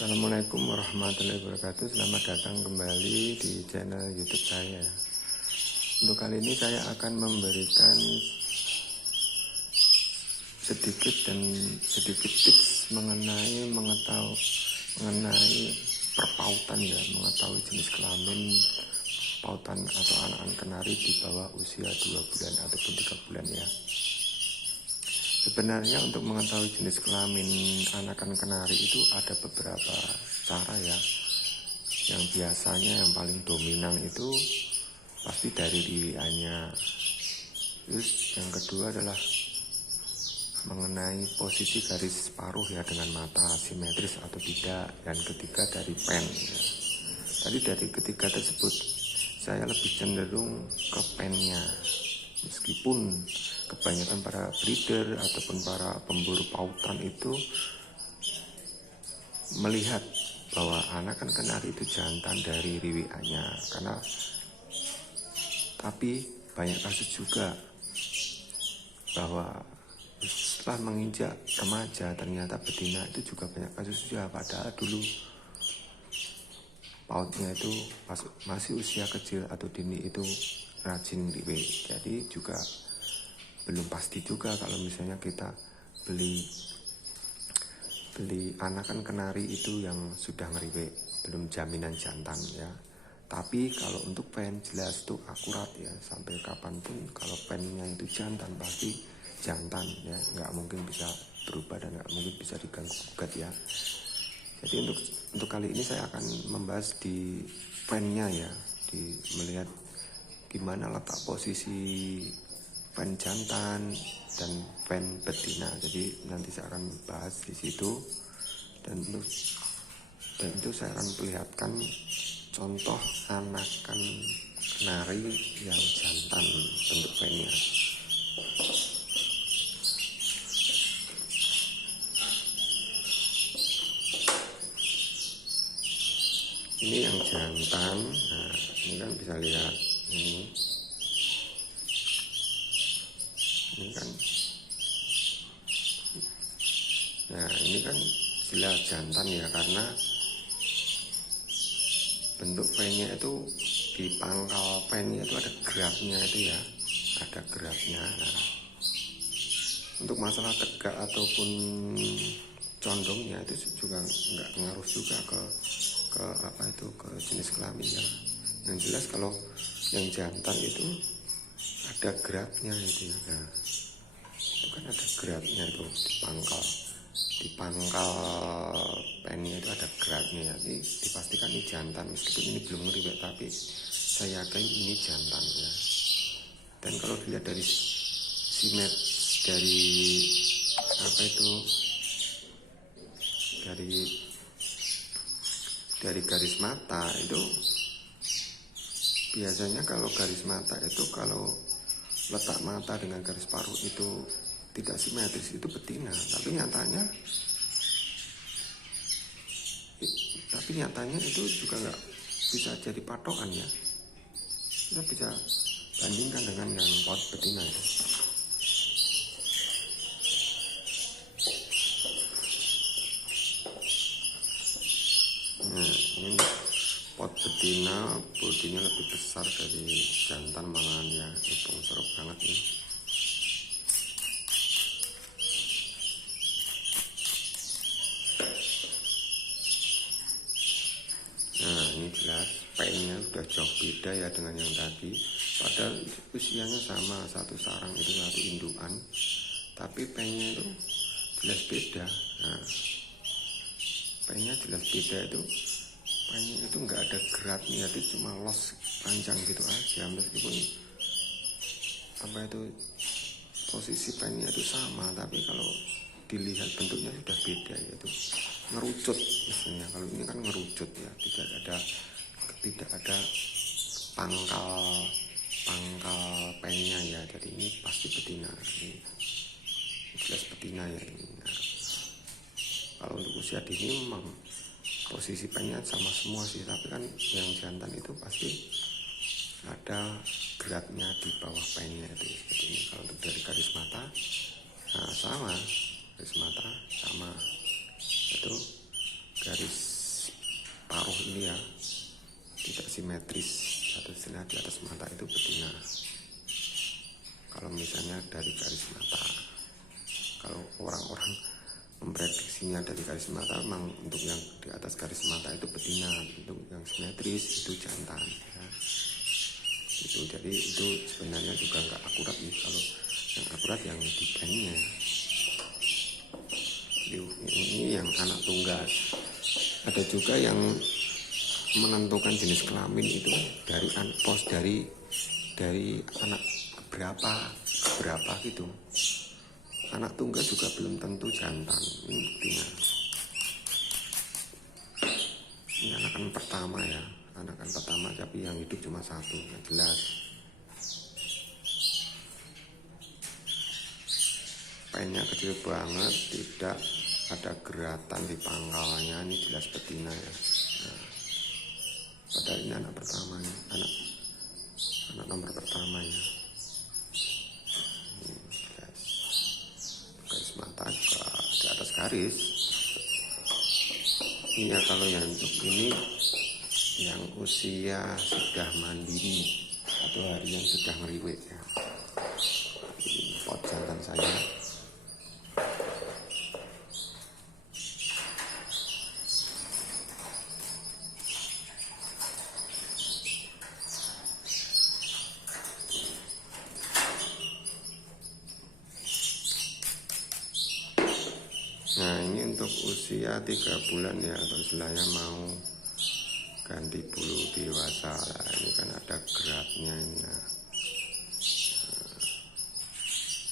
Assalamualaikum warahmatullahi wabarakatuh. Selamat datang kembali di channel YouTube saya. Untuk kali ini saya akan memberikan sedikit tips mengenai perpautan ya, mengetahui jenis kelamin pautan atau anak-anak kenari di bawah usia 2 bulan ataupun 3 bulan ya. Sebenarnya untuk mengetahui jenis kelamin anakan kenari itu ada beberapa cara ya. Yang biasanya yang paling dominan itu pasti dari diriannya. Terus yang kedua adalah mengenai posisi garis paruh ya, dengan mata simetris atau tidak. Dan ketiga dari pen ya. Tadi dari ketiga tersebut saya lebih cenderung ke pennya, meskipun kebanyakan para breeder ataupun para pemburu pautan itu melihat bahwa anakan kenari itu jantan dari riwiannya, tapi banyak kasus juga bahwa setelah menginjak remaja ternyata betina itu juga banyak kasus juga, padahal dulu pautnya itu masih usia kecil atau dini itu rajin riwi. Jadi juga belum pasti juga kalau misalnya kita beli anakan kenari itu yang sudah ngeriwe, belum jaminan jantan ya. Tapi kalau untuk pen jelas tuh akurat ya, sampai kapanpun kalau pennya itu jantan pasti jantan ya, nggak mungkin bisa berubah dan nggak mungkin bisa diganggu gugat ya. Jadi untuk kali ini saya akan membahas di pennya ya, melihat gimana letak posisi pen jantan dan pen betina. Jadi nanti saya akan bahas di situ, dan itu saya akan perlihatkan contoh anakan kenari yang jantan bentuk pennya. Ini yang jantan. Nah, ini kan bisa lihat ini kan. Nah, ini kan jelas jantan ya, karena bentuk pennya itu di pangkal pennya itu ada geraknya itu ya, ada geraknya. Nah, untuk masalah tegak ataupun condongnya itu juga nggak ngaruh juga ke jenis kelaminnya. Yang jelas kalau yang jantan itu ada geraknya itu ya. Nah, itu kan ada geraknya itu di pangkal pennya itu ada geraknya. Jadi dipastikan ini jantan, meskipun ini belum ngeriwek tapi saya yakin ini jantan ya. Dan kalau dilihat dari dari garis mata itu, biasanya kalau garis mata itu, kalau letak mata dengan garis paruh itu tidak simetris, itu betina. Tapi nyatanya itu juga nggak bisa jadi patokan ya. Kita bisa bandingkan dengan yang paut betina ya. Nah, ini pot betina bodinya lebih besar dari jantan, malahan ya, hitung serap banget ini. Nah, ini jelas pennya sudah jauh beda ya dengan yang tadi, padahal usianya sama, satu sarang itu, satu indukan, tapi pennya itu jelas beda. Nah, pennya jelas beda itu, pennya itu nggak ada geraknya, itu cuma los panjang gitu aja, meskipun posisi pennya itu sama, tapi kalau dilihat bentuknya sudah beda, yaitu ngerucut misalnya. Kalau ini kan ngerucut ya, tidak ada pangkal pennya ya. Jadi ini pasti betina, ini jelas betina ya ini. Nah, kalau untuk usia dini memang posisi pennya sama semua sih, tapi kan yang jantan itu pasti ada geraknya di bawah pennya itu seperti ini. Kalau untuk dari garis mata, nah sama, garis mata sama, itu garis paruh ini ya tidak simetris, satu setengah di atas mata itu betina. Kalau misalnya dari garis mata, kalau orang-orang memprediksinya dari garis mata, memang untuk yang di atas garis mata itu betina, untuk yang simetris itu jantan ya. Itu jadi itu sebenarnya juga nggak akurat nih. Kalau yang akurat yang di banknya ini yang anak tunggal. Ada juga yang menentukan jenis kelamin itu dari pos dari anak berapa gitu. Anak tunggal juga belum tentu jantan, ini buktinya. Ini anakan pertama ya, anakan pertama tapi yang hidup cuma satu, yang jelas. Pennya kecil banget, tidak ada geratan di pangkalnya, ini jelas betina ya. Nah, padahal ini anak pertama ya, anak nomor pertama ya. Ini jelas. Garis mata juga di atas garis. Ini ya, kalau yang untuk ini yang usia sudah mandiri atau hari yang sudah ngeriwek ya. Ini pot jantan saya. Nah ini untuk usia 3 bulan ya, atau istilahnya mau ganti bulu dewasa lah. Ini kan ada geraknya ini ya.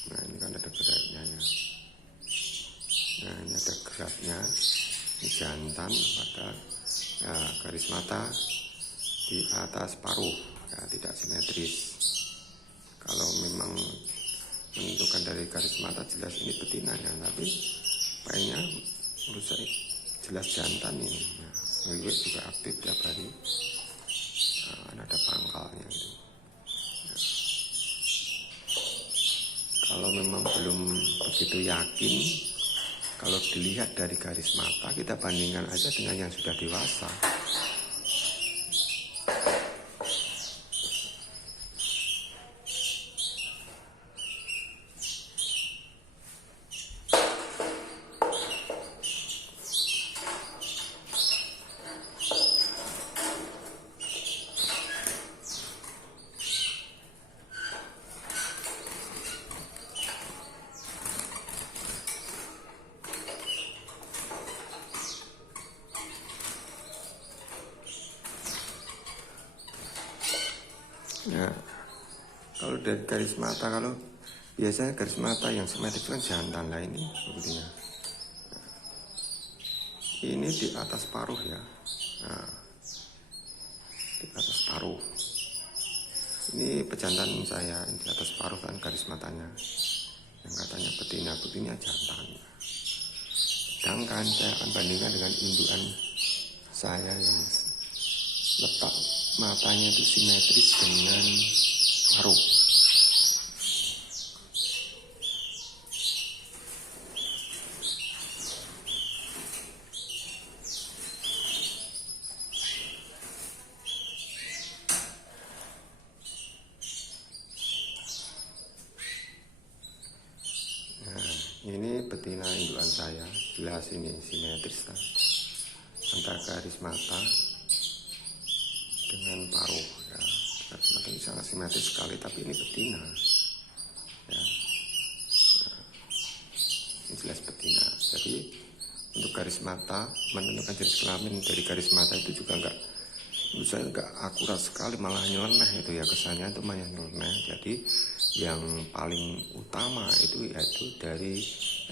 Nah ini kan ada geraknya ya. Nah ini ada geraknya, ini jantan pada ya, garis mata di atas paruh ya, tidak simetris. Kalau memang menentukan dari garis mata jelas ini betina ya, tapi kayaknya menurut saya jelas jantan ini ya. Ngeliwek juga aktif tiap hari. Nah, ada pangkalnya itu ya. Kalau memang belum begitu yakin, kalau dilihat dari garis mata, kita bandingkan aja dengan yang sudah dewasa. Ya, kalau dari garis mata, kalau biasanya garis mata yang simetris kan jantan lah ini buktinya. Ini di atas paruh ya. Nah, di atas paruh. Ini pejantan saya di atas paruh kan garis matanya. Yang katanya betina, buktinya jantan. Sedangkan saya akan bandingkan dengan indukan saya yang letak matanya itu simetris dengan paruh. Nah, ini betina indukan saya, jelas ini simetris lah. Antara garis mata dengan paruh ya, garis mata ini sangat simetris sekali, tapi ini betina ya. Nah, ini jelas betina. Jadi untuk garis mata, menentukan jenis kelamin dari garis mata itu juga menurut saya enggak akurat sekali, malah nyeleneh itu ya, kesannya itu malah nyeleneh. Jadi yang paling utama itu yaitu dari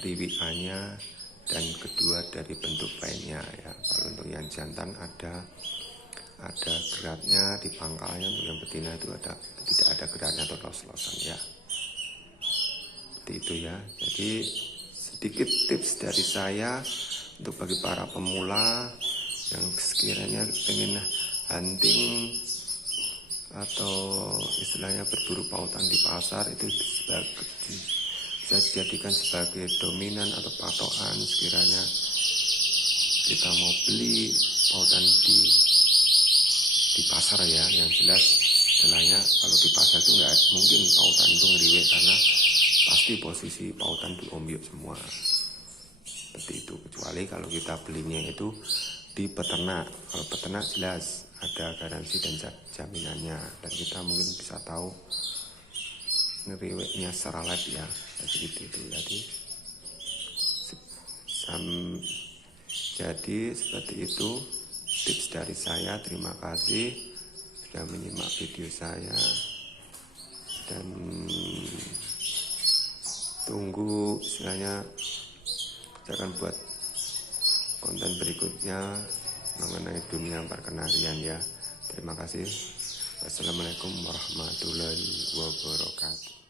riwikannya, dan kedua dari bentuk pennya ya. Kalau untuk yang jantan ada geraknya di pangkalnya, untuk yang betina itu tidak ada geraknya atau los-losan ya. Seperti itu ya. Jadi sedikit tips dari saya untuk bagi para pemula yang sekiranya pengen hunting atau istilahnya berburu pautan di pasar, itu bisa dijadikan sebagai dominan atau patokan sekiranya kita mau beli pautan di pasar ya, yang jelas istilahnya kalau di pasar itu nggak mungkin pautan itu ngeriwek, karena pasti posisi pautan itu ombyok semua seperti itu, kecuali kalau kita belinya itu di peternak. Kalau peternak jelas ada garansi dan jaminannya, dan kita mungkin bisa tahu ngeriweknya secara live ya, seperti itu. Jadi seperti itu tips dari saya. Terima kasih sudah menyimak video saya, dan tunggu istilahnya saya akan buat konten berikutnya mengenai dunia perkenarian ya. Terima kasih. Wassalamualaikum warahmatullahi wabarakatuh.